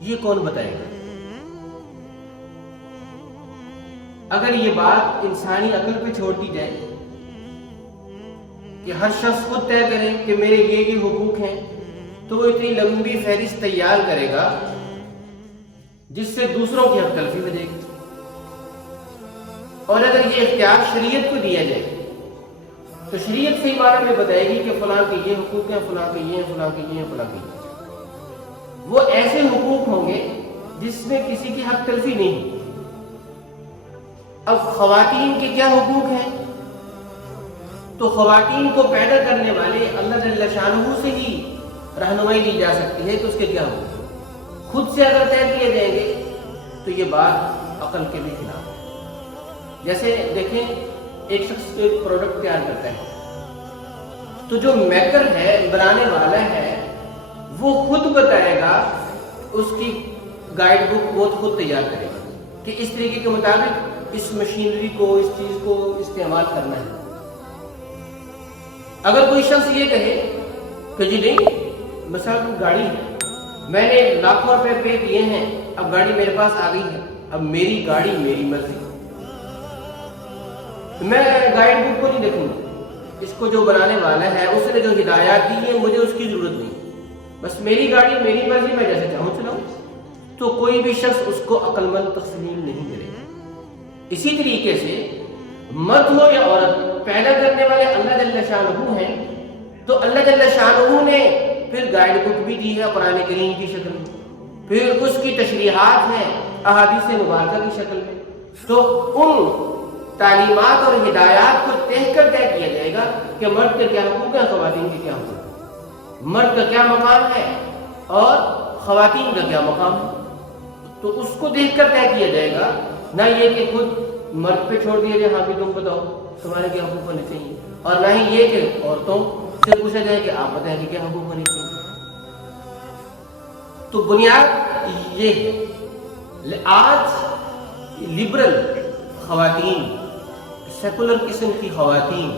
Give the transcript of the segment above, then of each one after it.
یہ کون بتائے گا؟ اگر یہ بات انسانی عقل پہ چھوڑ دی جائے کہ ہر شخص خود طے کرے کہ میرے یہ حقوق ہیں، تو وہ اتنی لمبی فہرست تیار کرے گا جس سے دوسروں کی حق تلفی ہو جائے گی۔ اور اگر یہ اختیار شریعت کو دیا جائے تو شریعت صحیح معنی میں بتائے گی کہ فلاں کے یہ حقوق ہیں، فلاں کے یہ ہیں، فلاں کے یہ ہیں، فلاں کے یہ ہیں۔ وہ ایسے حقوق ہوں گے جس میں کسی کی حق تلفی نہیں ہوگی۔ اب خواتین کے کیا حقوق ہیں؟ تو خواتین کو پیدا کرنے والے اللہ جل شانہ سے ہی رہنمائی لی جا سکتی ہے کہ اس کے کیا حقوق ہیں۔ خود سے اگر طے کیے جائیں گے تو یہ بات عقل کے بھی خلاف ہے۔ جیسے دیکھیں، ایک شخص ایک پروڈکٹ تیار کرتا ہے تو جو میکر ہے، بنانے والا ہے، وہ خود بتائے گا، اس کی گائیڈ بک وہ خود تیار کرے گا کہ اس طریقے کے مطابق اس مشینری کو، اس چیز کو استعمال کرنا ہے۔ اگر کوئی شخص یہ کہے کہ جی نہیں، مثلا گاڑی ہے، میں نے لاکھوں روپے پے کیے ہیں، اب گاڑی میرے پاس آ گئی ہے، اب میری گاڑی میری مرضی، میں گائیڈ بک کو نہیں دیکھوں گا، اس کو جو بنانے والا ہے اس نے جو ہدایات دی ہیں مجھے اس کی ضرورت نہیں، بس میری گاڑی میری مرضی، میں جیسے چاہوں چلاؤں، تو کوئی بھی شخص اس کو عقل مند تسلیم نہیں کرے گا۔ اسی طریقے سے مرد ہو یا عورت، پیدا کرنے والے اللہ جل شانہ ہیں، تو اللہ جل شانہ نے پھر گائیڈ بک بھی دی ہے قرآن کریم کی شکل میں، پھر اس کی تشریحات ہیں احادیث مبارکہ کی شکل میں، تو ان تعلیمات اور ہدایات کو دیکھ کر طے کیا جائے گا کہ مرد کے کیا حقوق ہیں، خواتین کے کیا حقوق ہیں، مرد کا کیا مقام ہے اور خواتین کا کیا مقام ہے، تو اس کو دیکھ کر طے کیا جائے گا، نہ یہ کہ خود مرد پہ چھوڑ دیا جائے، ہاں بھی تم بتاؤ تمہارے کیا حقوق ہونے چاہیے، اور نہ ہی یہ کہ عورتوں سے پوچھا جائے کہ آپ بتائیں کہ کیا حقوق ہونے چاہیے۔ تو بنیاد یہ ہے، آج لبرل خواتین، سیکولر قسم کی خواتین،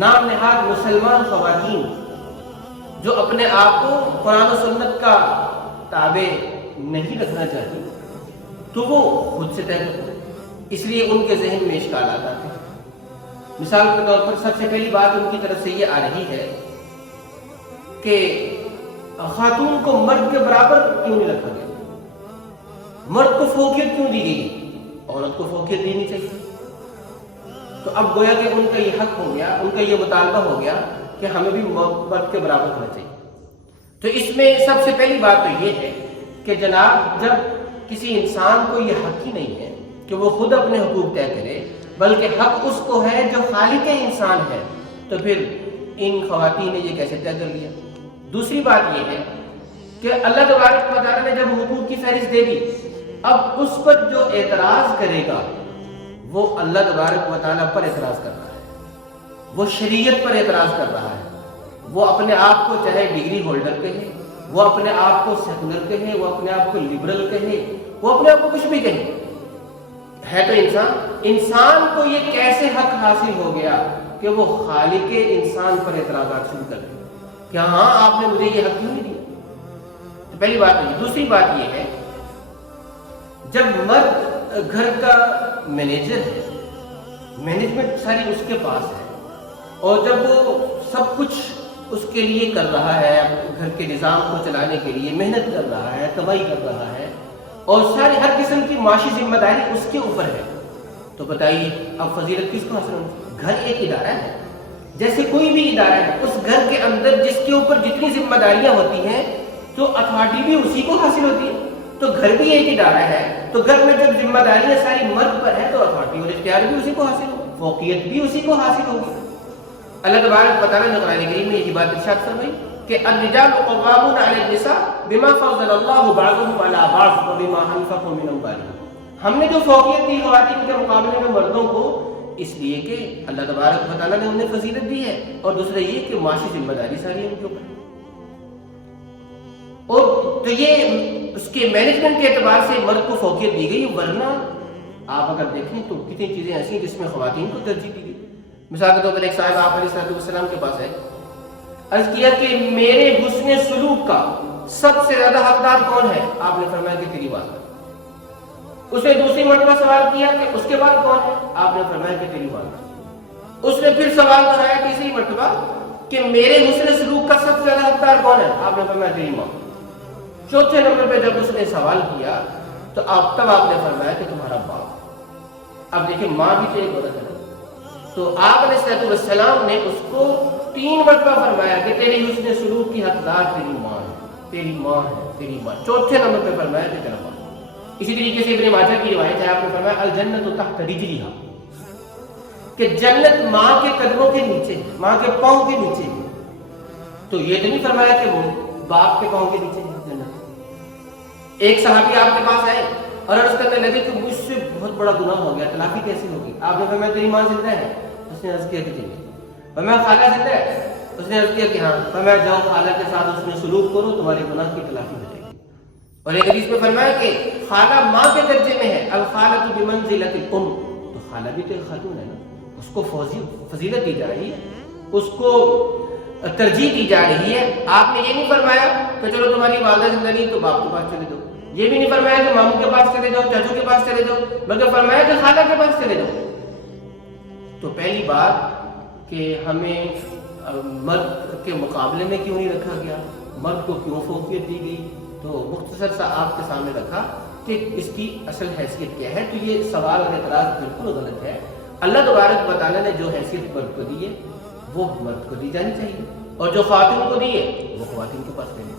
نام نہاد مسلمان خواتین جو اپنے آپ کو قرآن و سنت کا تابع نہیں رکھنا چاہتی، تو وہ خود سے طے کرتے ہیں، اس لیے ان کے ذہن میں اشکالات آتے ہیں۔ مثال کے طور پر سب سے پہلی بات ان کی طرف سے یہ آ رہی ہے کہ خاتون کو مرد کے برابر کیوں نہیں رکھا گیا، مرد کو فوقیت کیوں دی گئی، عورت کو فوقیت دینی چاہیے۔ تو اب گویا کہ ان کا یہ حق ہو گیا، ان کا یہ مطالبہ ہو گیا کہ ہمیں بھی مرد کے برابر ہونا چاہیے۔ تو اس میں سب سے پہلی بات تو یہ ہے کہ جناب، جب کسی انسان کو یہ حق ہی نہیں ہے کہ وہ خود اپنے حقوق طے کرے، بلکہ حق اس کو ہے جو خالق انسان ہے، تو پھر ان خواتین نے یہ کیسے طے کر لیا؟ دوسری بات یہ ہے کہ اللہ تبارک و تعالیٰ نے جب حقوق کی فہرست دے دی، اب اس پر جو اعتراض کرے گا وہ اللہ تبارک و تعالیٰ پر اعتراض کر رہا ہے، وہ شریعت پر اعتراض کر رہا ہے، وہ اپنے آپ کو چاہے ڈگری ہولڈر کہے، وہ اپنے آپ کو سیکولر کہے، وہ اپنے آپ کو لبرل کہے، وہ اپنے آپ کو کچھ بھی کہے، ہے تو انسان کو یہ کیسے حق حاصل ہو گیا کہ وہ خالق انسان پر اعتراضات شروع کر دے کہ ہاں آپ نے مجھے یہ حق کیوں نہیں دیا؟ تو پہلی بات ہے۔ دوسری بات یہ ہے، جب مرد گھر کا مینیجر ہے، مینجمنٹ ساری اس کے پاس ہے، اور جب وہ سب کچھ اس کے لیے کر رہا ہے، گھر کے نظام کو چلانے کے لیے محنت کر رہا ہے، کمائی کر رہا ہے، اور ساری ہر قسم کی معاشی ذمہ داری اس کے اوپر ہے، تو بتائیے اب فضیلت کس کو حاصل ہوگی؟ گھر ایک ادارہ ہے، جیسے کوئی بھی ادارہ ہے، اس گھر کے اندر جس کے اوپر جتنی ذمہ داریاں ہوتی ہیں تو اتھارٹی بھی اسی کو حاصل ہوتی ہے، تو گھر بھی ایک ادارہ ہے، تو گھر میں جب ذمہ داریاں ساری مرد پر ہیں تو اتھارٹی اور اختیار بھی اسی کو حاصل ہوگی، فوقیت بھی اسی کو حاصل ہوگی۔ اللہ تبارک و تعالیٰ نے قرآن کریم میں یہ بات ارشاد فرمائی کہ الرجال قوامون علی النساء بما فضل اللہ بعضهم علی بعض وبما انفقوا من اموالهم۔ ہم نے جو فوقیت دی خواتین کے مقابلے میں مردوں کو، اس لیے کہ اللہ تبارک و تعالیٰ نے انہیں فضیلت دی ہے، اور دوسرا یہ کہ معاشی ذمہ داری ساری ان کے اوپر ہے، اور تو یہ اس کے مینجمنٹ کے اعتبار سے مرد کو فوقیت دی گئی، ورنہ آپ اگر دیکھیں تو کتنی چیزیں ایسی ہیں جس میں خواتین کو ترجیح دی گئی۔ مثال کے طور پر ایک صاحب آپ علیہ السلام کے پاس ہے، عرض کیا کہ میرے حسن سلوک کا سب سے زیادہ حقدار کون ہے؟ آپ نے فرمایا کہ تیری والدہ۔ اس نے دوسری مرتبہ سوال کیا کہ اس کے بعد کون ہے؟ آپ نے فرمایا کہ تیری والدہ۔ اس نے پھر سوال دہرایا تیسری مرتبہ کہ میرے حسن سلوک کا سب سے زیادہ حقدار کون ہے؟ آپ نے فرمایا تیری ماں۔ چوتھے نمبر پہ جب اس نے سوال کیا تو تب آپ نے فرمایا کہ تمہارا باپ۔ اب دیکھیں ماں بھی تو ایک عورت ہے، تو آپ علیہ السلام نے اس کو 3 مرتبہ فرمایا کہ تیری حسن سلوک کی حقدار تیری ماں ہے، تیری ماں ہے، تیری ماں۔ چوتھے نمبر پہ فرمایا کہ تیرا باپ۔ اسی طریقے سے ابن ماجہ کی روایت ہے، آپ نے فرمایا الجنت تحت رجلھا، کہ جنت ماں کے قدموں کے نیچے ہے، ماں کے پاؤں کے نیچے ہے۔ تو یہ تو نہیں فرمایا کہ وہ باپ کے پاؤں کے نیچے ہے جنت۔ ایک صحابی آپ کے پاس آئے اور عرض کرنے لگے کہ مجھ سے بہت بڑا گناہ ہو گیا، تلافی کیسے ہوگی؟ آپ نے فرمایا تیری ماں زندہ ہے؟ اس نے عرض کیا کہ زندہ ہے۔ فرمایا خالہ زندہ ہے؟ اس نے عرض کیا کہ ہاں۔ فرمایا جاؤ خالہ کے ساتھ اس میں سلوک کرو، تمہارے گناہ کی تلافی ہو جائے گی۔ اور ایک حدیث میں فرمایا کہ خالہ ماں کے درجے میں ہے، الخالۃ بمنزلۃ الام، تو خالہ بھی تو ایک خاتون ہے نا، اس کو فضیلت دی جا رہی ہے، اس کو ترجیح دی جا رہی ہے۔ آپ نے یہ نہیں فرمایا کہ چلو تمہاری والدہ زندہ نہیں تو باپ کے پاس چلے جاؤ، یہ بھی نہیں فرمایا کہ ماموں کے پاس چلے جاؤ، چاچو کے پاس چلے جاؤ، بلکہ فرمایا کہ خالہ کے پاس چلے جاؤ۔ تو پہلی بات کہ ہمیں مرد کے مقابلے میں کیوں نہیں رکھا گیا، مرد کو کیوں فوقیت دی گئی، تو مختصر سا آپ کے سامنے رکھا کہ اس کی اصل حیثیت کیا ہے۔ تو یہ سوال اور اعتراض بالکل غلط ہے۔ اللہ تبارک و تعالیٰ نے جو حیثیت مرد کو دی ہے وہ مرد کو دی جانی چاہیے، اور جو خواتین کو دی ہے وہ خواتین کے پاس رہنی چاہیے۔